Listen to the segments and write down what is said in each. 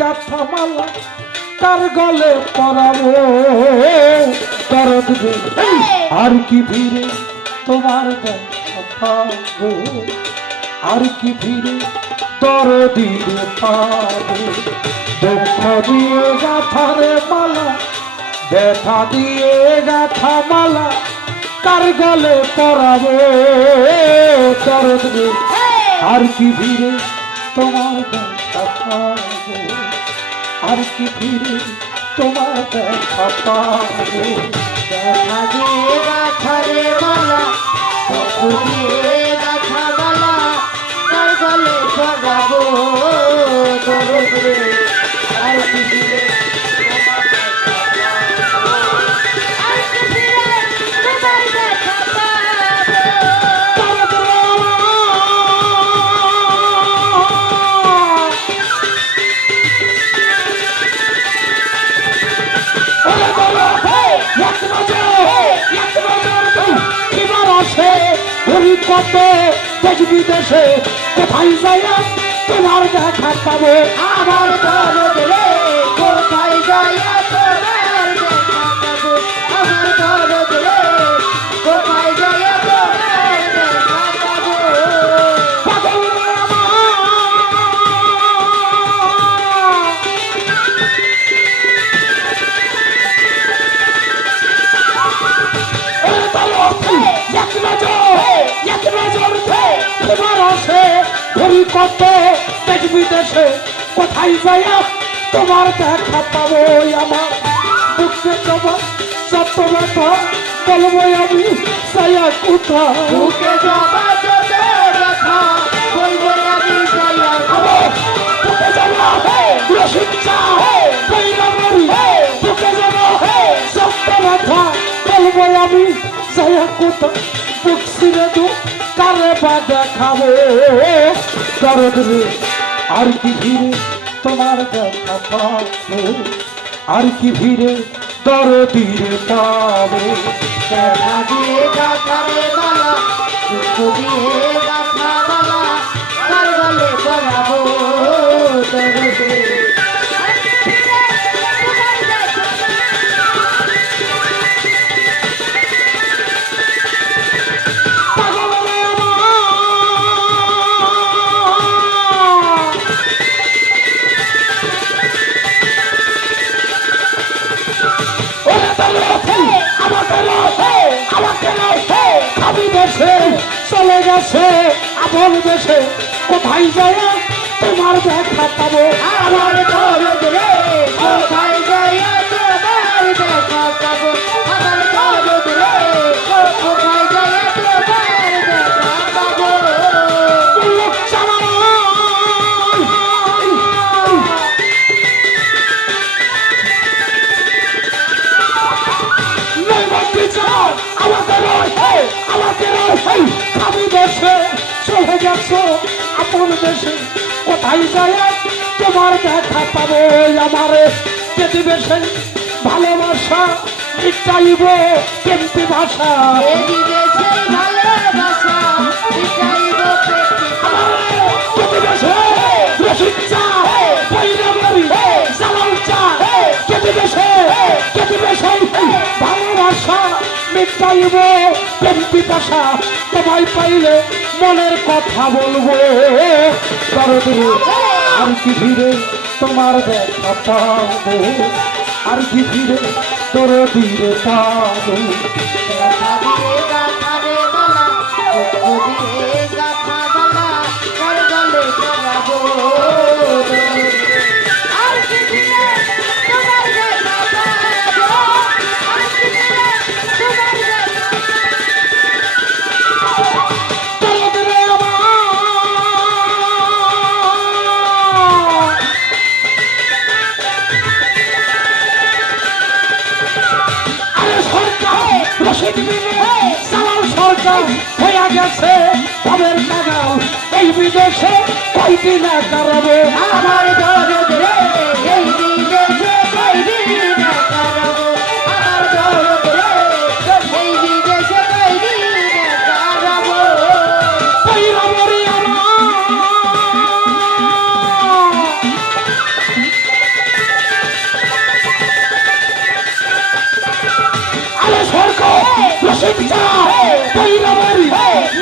গাথা মালা কার গলে পরাবো দরদ আর কি ভিড়ে তোমার দেখা পাবো আর কি ভিড়ে দরদিরে পাবো? দুঃখ দিয়ে গাথারে মালা ব্যথা দিয়ে গাথা মালা কার গলে পরাবো দরদ আর কি ভিড়ে তোমার পাবো। আর কি ফিরে তোমার দেখা পাবো? দেখা মালা দিয়ে গাথা মালা, তার গলে আর কি দিলে ঘুরি কত দেশ বিদেশে কোথায় যাই তোমার দেখা পাবো আমার দরদ কত দেশ বিদেশে কোথায় যাই তোমার দেখা পাবো আমার? বুকে জমা যত ব্যথা বলব আমি সায়া কোথায়? বুকে জমা যত ব্যথা বলব আমি বুকে বুকে সত্য ব্যথা বলব সায়া দু বা দেখাবো। দরদ আর কি ভিড়ে তোমার দেখা পাবো, আর কি ভিড়ে দরদিরে পাবো। দেখা গেছে আপন দেশে কোথায় যায়? তোমার দেখা পাবো। গেছো আপন দেশে কোথায় যায়? তোমার দেখা পাবো আমারে। পৃথিবীতে ভালোবাসা চাইব কেমতি ভাষা মিটাইব প্রেম পাশা তোমায় পাইলে মনের কথা বলব। আর কি ফিরে তোমার দেখা পাবো? আর কি ফিরে তোর পাবো? রসিদ সালাম সরকার হয়ে গেছে তাদের নাগাল এই বিদেশে কয়দিন কারাবে আমার দরদ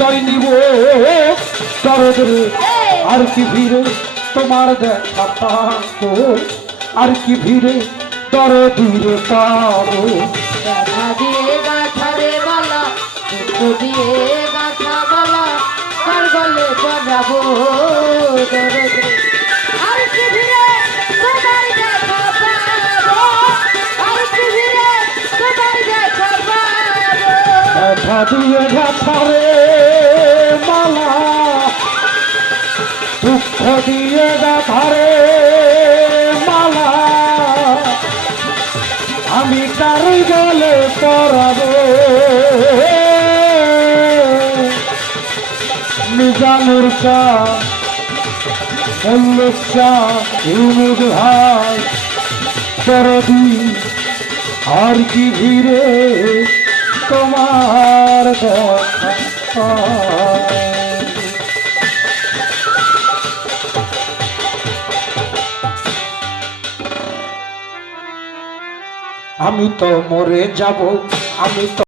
বিদয় নিব দরদরে আর কি ভিড়ে তোমার দেখা আর কি ভিড়ে দেখা দিয়ে দুঃখ কার গলে আর কি ভিড়ে তোমার দেখা পাবো? আর কি ভিড়ে তোমার দেখা পাবো? দেখা দিয়ে গাছারে মালা দিয়ে গাছারে মালা। আমি কার গলে পরাবো। নিজানুর চা মল্লিক আর কি ভিড়ে তোমার দেখা আমি তো মরে যাব আমি তো